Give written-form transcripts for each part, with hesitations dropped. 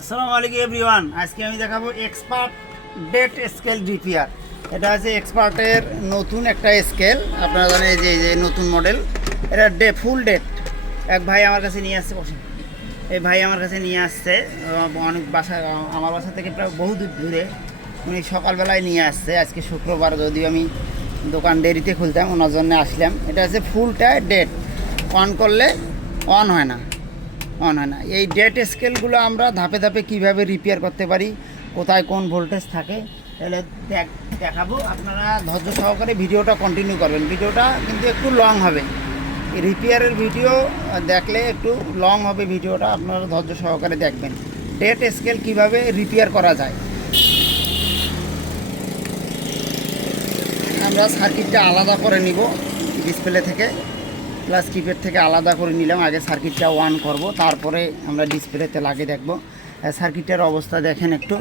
আসসালামু আলাইকুম এভরিওয়ান। আজকে আমি দেখাবো এক্সপার্ট ডেট স্কেল রিপেয়ার। এটা আছে এক্সপার্টের নতুন একটা স্কেল। আপনারা জানেন যে নতুন মডেল, এটা ফুল ডেট। এক ভাই আমার কাছে নিয়ে আসছে, বসেন। এই ভাই আমার কাছে নিয়ে আসছে অনেক আমার বাসা থেকে প্রায় বহু দূরে। উনি সকালবেলায় নিয়ে আসছে। আজকে শুক্রবার, যদিও আমি দোকান দেরিতে খুলতাম, ওনার জন্য আসলাম। এটা আছে ফুলটা ডেট, অন করলে অন হয় না। এই ডেট স্কেলগুলো আমরা ধাপে ধাপে কিভাবে রিপেয়ার করতে পারি, কোথায় কোন ভোল্টেজ থাকে, তাহলে দেখাবো। আপনারা ধৈর্য সহকারে ভিডিওটা কন্টিনিউ করবেন। ভিডিওটা কিন্তু একটু লং হবে, রিপেয়ারের ভিডিও দেখলে একটু লং হবে ভিডিওটা, আপনারা ধৈর্য সহকারে দেখবেন ডেট স্কেল কিভাবে রিপেয়ার করা যায়। আমরা সার্কিটটা আলাদা করে নিব ডিসপ্লে থেকে, প্লাস কিপ্যাড থেকে আলাদা করে নিলাম। আগে সার্কিটটা অন করব, তারপরে আমরা ডিসপ্লেতে লাগিয়ে দেখব। সার্কিটের অবস্থা দেখেন একটু,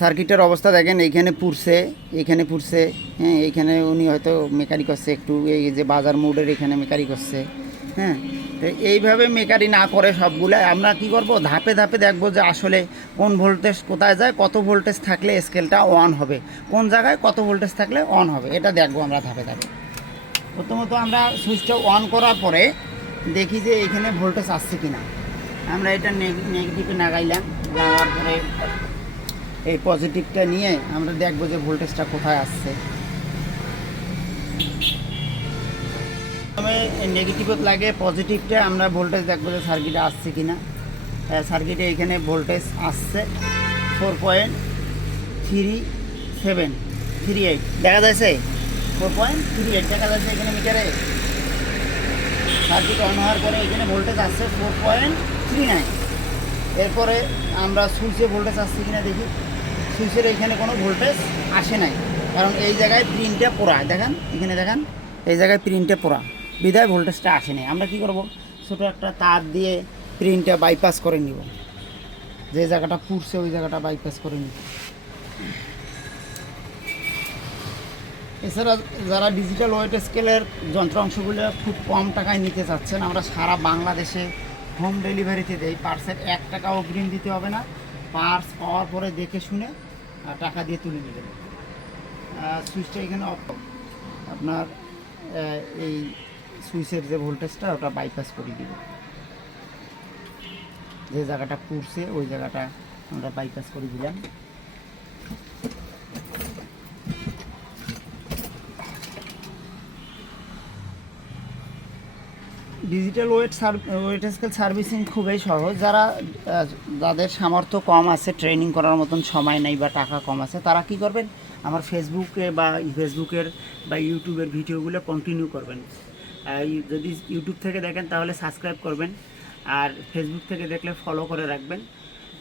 সার্কিটের অবস্থা দেখেন। এইখানে পুড়ছে, এখানে পুড়ছে, হ্যাঁ। এইখানে উনি হয়তো মেকারি করছে একটু, এই যে বাজার মোডের এখানে মেকারি করছে, হ্যাঁ। তো এইভাবে মেকারি না করে সবগুলো আমরা কি করব, ধাপে ধাপে দেখব যে আসলে কোন ভোল্টেজ কোথায় যায়, কত ভোল্টেজ থাকলে স্কেলটা অন হবে, কোন জায়গায় কত ভোল্টেজ থাকলে অন হবে, এটা দেখব আমরা ধাপে ধাপে। প্রথমত আমরা সুইচটা অন করার পরে দেখি যে এখানে ভোল্টেজ আসছে কিনা। আমরা এটা নেগেটিভে লাগাইলাম, লাগার পরে এই পজিটিভটা নিয়ে আমরা দেখব যে ভোল্টেজটা কোথায় আসছে। প্রথমে নেগেটিভে লাগে পজিটিভটা, আমরা ভোল্টেজ দেখবো যে সার্কিটে আসছে কিনা। সার্কিটে এখানে ভোল্টেজ আসছে 4.3738 দেখা যাচ্ছে, 4.38 দেখা যাচ্ছে এখানে মিটারে। সার্কিট অন হওয়ার পরে এখানে ভোল্টেজ আসছে 4.39। এরপরে আমরা সুইচে ভোল্টেজ আসছে কিনা দেখি। সুইচের এখানে কোনো ভোল্টেজ আসে নাই, কারণ এই জায়গায় প্রিন্টটা পোড়া, দেখেন এখানে, দেখেন এই জায়গায় প্রিন্টটা পোড়া, বিধায় ভোল্টেজটা আসে নাই। আমরা কি করব, ছোটো একটা তার দিয়ে প্রিন্টটা বাইপাস করে নিব, যে জায়গাটা পুড়ছে ওই জায়গাটা বাইপাস করে নিব। এছাড়া যারা ডিজিটাল ওয়েট স্কেলের যন্ত্রাংশগুলো খুব কম টাকায় নিতে চাচ্ছেন, আমরা সারা বাংলাদেশে হোম ডেলিভারিতে দেই। পার্সের 1 টাকা অগ্রিম দিতে হবে না, পার্স পাওয়ার পরে দেখে শুনে টাকা দিয়ে তুলে নেবেন। সুইচটা এখানে অফ, আপনার এই সুইচের যে ভোল্টেজটা ওটা বাইপাস করে দিব, যে জায়গাটা পুড়ছে ওই জায়গাটা আমরা বাইপাস করে দিলাম। ডিজিটাল ওয়েট স্কেল সার্ভিসিং খুবই সহজ। যাদের সামর্থ্য কম আছে, ট্রেনিং করার মতন সময় নেই বা টাকা কম আছে, তারা কি করবেন, আমার ফেসবুকের বা ইউটিউবের ভিডিওগুলো কন্টিনিউ করবেন। যদি ইউটিউব থেকে দেখেন তাহলে সাবস্ক্রাইব করবেন, আর ফেসবুক থেকে দেখলে ফলো করে রাখবেন।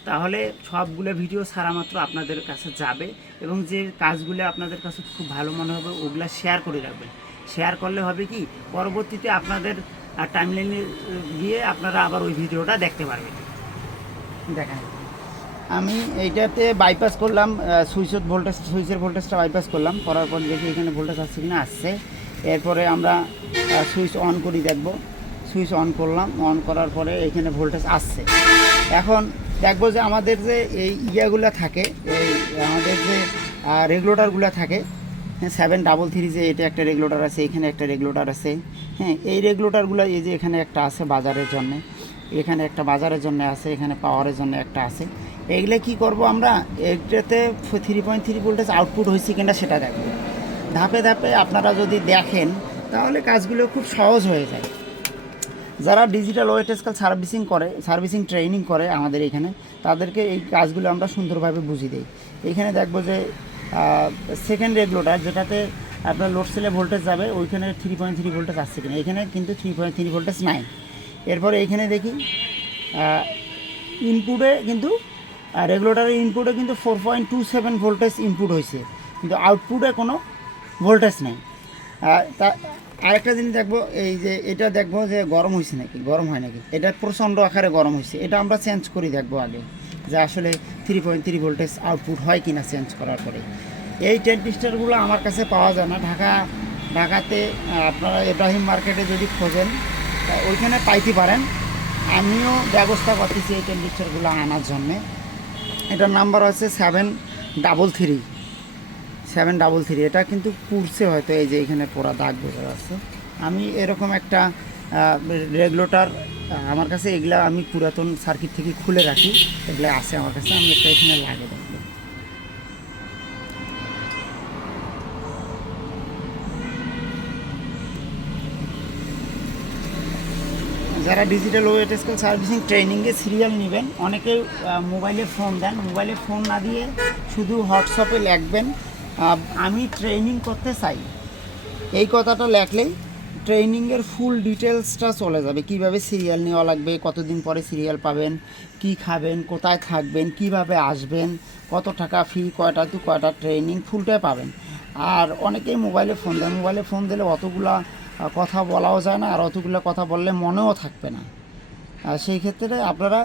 তাহলে সবগুলো ভিডিও সারা মাত্র আপনাদের কাছে যাবে, এবং যে কাজগুলো আপনাদের কাছে খুব ভালো মনে হবে ওগুলো শেয়ার করে রাখবেন। শেয়ার করলে হবে কি, পরবর্তীতে আপনাদের টাইমলাইনে গিয়ে আপনারা আবার ওই ভিডিওটা দেখতে পারবেন। দেখেন আমি এইটাতে বাইপাস করলাম, সুইচের ভোল্টেজটা বাইপাস করলাম, করার পর দেখি এখানে ভোল্টেজ আসছে কিনা, আসছে। এরপরে আমরা সুইচ অন করি দেখব। সুইচ অন করলাম, অন করার পরে এখানে ভোল্টেজ আসছে। এখন দেখব যে আমাদের যে এই ইয়েগুলো থাকে, এই আমাদের যে রেগুলেটরগুলো থাকে, 733 যে এটা একটা রেগুলেটর আছে, এখানে একটা রেগুলেটর আছে, হ্যাঁ। এই রেগুলেটরগুলো এই যে এখানে একটা আছে বাজারের জন্য, এখানে একটা বাজারের জন্য আছে, এখানে পাওয়ারের জন্য একটা আছে। এইগুলো কি করব, আমরা এইটাতে 3.3 ভোল্টেজ আউটপুট হয়েছে কিনা সেটা দেখব। ধাপে ধাপে আপনারা যদি দেখেন তাহলে কাজগুলো খুব সহজ হয়ে যায়। যারা digital weight scale servicing training করে আমাদের এখানে, তাদেরকে এই কাজগুলো আমরা সুন্দরভাবে বুঝিয়ে দিই। এখানে দেখব যে সেকেন্ড রেগুলেটর, যেটাতে আপনার লোড সেলে ভোল্টেজ যাবে, ওইখানে 3.3 ভোল্টেজ আসছে কিনা। এখানে কিন্তু 3.3 ভোল্টেজ নাই। এরপরে এইখানে দেখি ইনপুটে কিন্তু রেগুলেটরের ইনপুটে কিন্তু 4.27 ভোল্টেজ ইনপুট হয়েছে, কিন্তু আউটপুটে কোনো ভোল্টেজ নেই। তা আরেকটা জিনিস দেখবো, এই যে এটা দেখবো যে গরম হয়েছে নাকি, গরম হয় নাকি, এটা প্রচণ্ড আকারে গরম হয়েছে, এটা আমরা চেঞ্জ করি দেখবো আগে, যে আসলে 3.3 ভোল্টেজ আউটপুট হয় কিনা চেঞ্জ করার পরে। এই ট্রানজিস্টরগুলো আমার কাছে পাওয়া যায় না। ঢাকাতে আপনারা ইব্রাহিম মার্কেটে যদি খোঁজেন ওইখানে পাইতে পারেন। আমিও ব্যবস্থা করতেছি এই টেন্ডিস্টারগুলো আনার জন্যে। এটার নাম্বার আছে 733 এটা কিন্তু পুড়ছে হয়তো, এই যে এখানে পোড়া দাগ বোঝা যাচ্ছে। আমি এরকম একটা রেগুলেটর আমার কাছে, এগুলা আমি পুরাতন সার্কিট থেকে খুলে রাখি, এগুলো আছে আমার কাছে, আমি একটা এখানে লাগে দেখবো। যারা ডিজিটাল ওয়েট স্কেল সার্ভিসিং ট্রেনিংয়ে সিরিয়াল নেবেন, অনেকে মোবাইলে ফোন দেন, মোবাইলে ফোন না দিয়ে শুধু হোয়াটসঅ্যাপে লিখবেন আমি ট্রেনিং করতে চাই, এই কথাটা লেখলেই ট্রেনিংয়ের ফুল ডিটেলসটা চলে যাবে। কিভাবে সিরিয়াল নেওয়া লাগবে, কতদিন পরে সিরিয়াল পাবেন, কি খাবেন, কোথায় থাকবেন, কিভাবে আসবেন, কত টাকা ফি, কয়টা টু কয়টা ট্রেনিং, ফুলটাই পাবেন। আর অনেকেই মোবাইলে ফোন দেয়, মোবাইলে ফোন দিলে অতগুলা কথা বলাও যায় না, আর অতগুলো কথা বললে মনেও থাকবে না। সেই ক্ষেত্রে আপনারা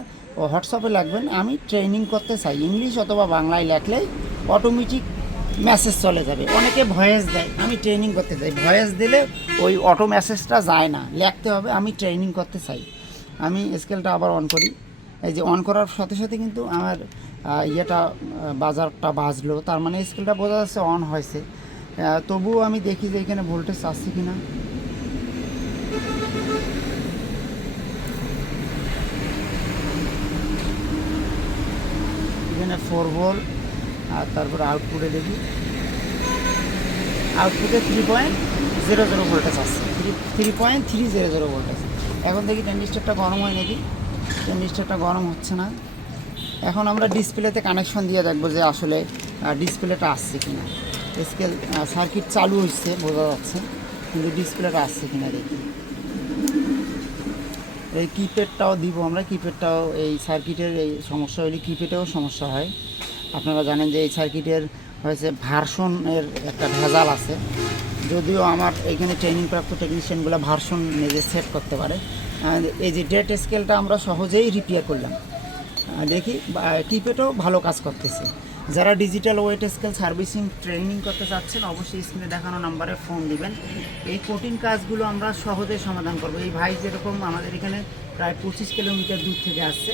হোয়াটসঅ্যাপে লিখবেন আমি ট্রেনিং করতে চাই, ইংলিশ অথবা বাংলায় লেখলেই অটোমেটিক মেসেজ চলে যাবে। অনেকে ভয়েস দেয় আমি ট্রেনিং করতে চাই, ভয়েস দিলে ওই অটো মেসেজটা যায় না, লিখতে হবে আমি ট্রেনিং করতে চাই। আমি স্কেলটা আবার অন করি, এই যে অন করার সাথে সাথে কিন্তু আমার বাজারটা বাজলো, তার মানে স্কেলটা বোঝা যাচ্ছে অন হয়েছে। তবুও আমি দেখি যে এখানে ভোল্টেজ আসছে কি না। এখানে 4 ভোল্ট, আর তারপরে আউটপুটে দেখি, আউটপুটে 3.00 ভোল্টেজ আসছে, 3.300 ভোল্টেজ। এখন দেখি ট্রানজিস্টারটা গরম হয় নাকি, ট্রানজিস্টারটা গরম হচ্ছে না। এখন আমরা ডিসপ্লেতে কানেকশন দিয়ে দেখবো যে আসলে ডিসপ্লেটা আসছে কি না। স্কেল সার্কিট চালু হচ্ছে বোঝা যাচ্ছে, কিন্তু ডিসপ্লেটা আসছে কি না দেখি। এই কিপ্যাডটাও দিব আমরা, কিপ্যাডটাও এই সার্কিটের এই সমস্যা হলে কিপ্যাডেও সমস্যা হয়। আপনারা জানেন যে এই সার্কিটের হয়েছে ভার্সনের একটা ভেজাল আছে, যদিও আমার এইখানে ট্রেনিংপ্রাপ্ত টেকনিশিয়ানগুলো ভার্সন নিজে সেট করতে পারে। এই যে ডেট স্কেলটা আমরা সহজেই রিপেয়ার করলাম, দেখি কিপ্যাডও ভালো কাজ করতেছে। যারা digital weight scale servicing training করতে চাচ্ছেন অবশ্যই স্ক্রিনে দেখানো নাম্বারে ফোন দিবেন। এই কঠিন কাজগুলো আমরা সহজে সমাধান করব। এই ভাই যেরকম আমাদের এখানে প্রায় 25 কিলোমিটার দূর থেকে আসছে,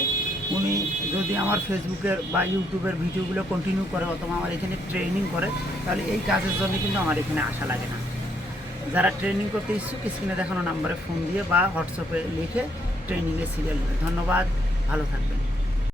উনি যদি আমার ফেসবুকের বা ইউটিউবের ভিডিওগুলো কন্টিনিউ করে অথবা আমার এখানে ট্রেনিং করে, তাহলে এই কাজের জন্য কিন্তু আমার এখানে আসা লাগে না। যারা ট্রেনিং করতে ইচ্ছুক স্ক্রিনে দেখানো নাম্বারে ফোন দিয়ে বা হোয়াটসঅ্যাপে লিখে ট্রেনিংয়ে সিরিয়াল নেবে। ধন্যবাদ, ভালো থাকবেন।